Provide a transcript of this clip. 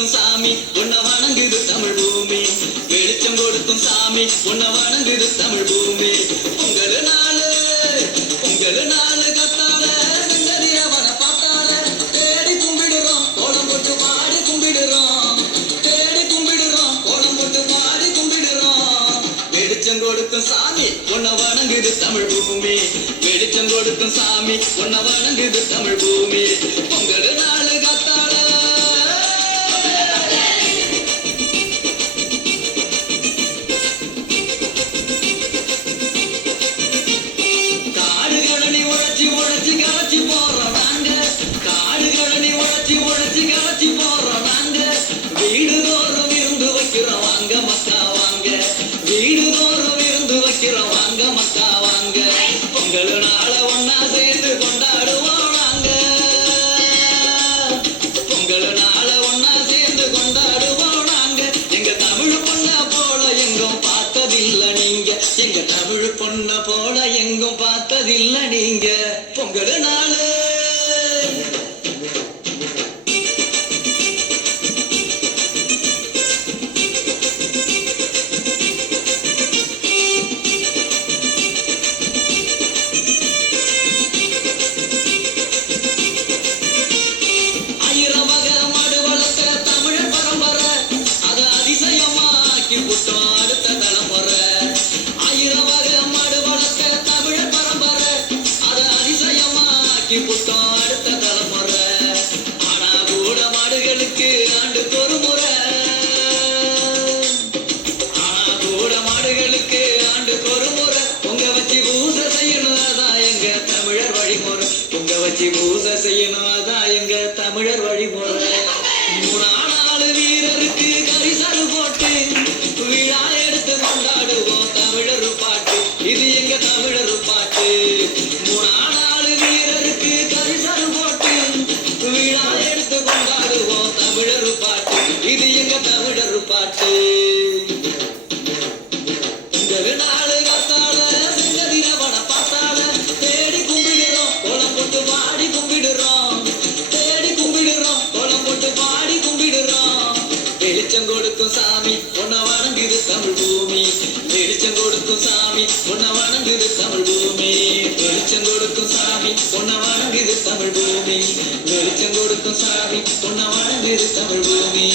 கொடுக்கும் சாமி உன்னை வணங்குது தமிழ் பூமி. வெளிச்சம் கொடுக்கும் சாமி உன்னை வணங்குது தமிழ் பூமி. உங்கள நாளு கத்தால செங்கதிரவன பார்த்தால தேடி கும்பிடுறோம் கோலம் போட்டு பாடி கும்பிடுறோம். தேடி கும்பிடுறோம் கோலம் போட்டு பாடி கும்பிடுறோம். வெளிச்சம் கொடுக்கும் சாமி உன்னை வணங்குது தமிழ் பூமி. வெளிச்சம் கொடுக்கும் சாமி உன்னை வணங்குது தமிழ் பூமி. உங்கள நாளு கத்தால உழைச்சி களைச்சி போறோம் நாங்க. காடு கழனி உழைச்சி களைச்சி போறோம் நாங்க. வீடு தோறும் விருந்து வைக்கிறோம் வாங்க மக்கா வாங்க. வீடு தோறும் விருந்து வைக்கிறோம் வாங்க மக்கா வாங்க. பொங்கல் நாள ஒன்னா சேர்ந்து கொண்டாடுவோம் நாங்க. பொங்கல் நாள ஒன்னா சேர்ந்து கொண்டாடுவோம் நாங்க. எங்க தமிழ் பொண்ண போல எங்கும் பார்த்ததில்லை நீங்க. எங்க தமிழ் பொண்ண போல எங்கும் பார்த்ததில்லை நீங்க. பொங்கல் நாளு ஆயிரம் வகை மாடு வளர்த்த தமிழர் பரம்பரை அதை அதிசயமா ஆக்கி விட்டோம் அடுத்த தலைமுறை. ஆயிரம் வகை மாடு வளர்த்த தமிழர் பரம்பரை அதை அதிசயமா ஆக்கி விட்டோம் அடுத்த தலைமுறை. ஆனா கூட மாடுகளுக்கு ஆண்டுக்கு ஒரு முறை. ஆனா கூட மாடுகளுக்கு ஆண்டுக்கு ஒரு முறை. பொங்க வச்சு பூசை செய்யணும் அதான் எங்க தமிழர் வழிமுறை. பொங்க வச்சு பூசை செய்யணும் அதான் எங்க தமிழர் வழிமுறை. 3 நாள் வீரருக்கு கரிசல் போட்டு விழா எடுத்து கொண்டாடுவோம் தமிழர் பாட்டு. இது எங்க தமிழர் பாட்டு. 3 நாள் வீரருக்கு கரிசல் போட்டு விழா எடுத்து கொண்டாடுவோம் தமிழர் பாட்டு. இது எங்க தமிழர் பாட்டு. உங்கள் நாளு கத்தால செங்கதிரவன பார்த்தால தேடி கும்பிடுறோம் கோலம் போட்டு பாடி கும்பிடுறோம். தேடி கும்பிடுறோம் கோலம் போட்டு பாடி கும்பிடுறோம். வெளிச்சம் கொடுக்கும் சாமி உன்னை வணங்குது தமிழ் பூமி. வெளிச்சம் கொடுக்கும் சாமி உன்னை வணங்குது தமிழ் பூமி. வெளிச்சம் கொடுக்கும் சாமி உன்னை வணங்குது தமிழ் பூமி. வெளிச்சம் கொடுக்கும் சாமி உன்னை வணங்குது தமிழ் பூமி.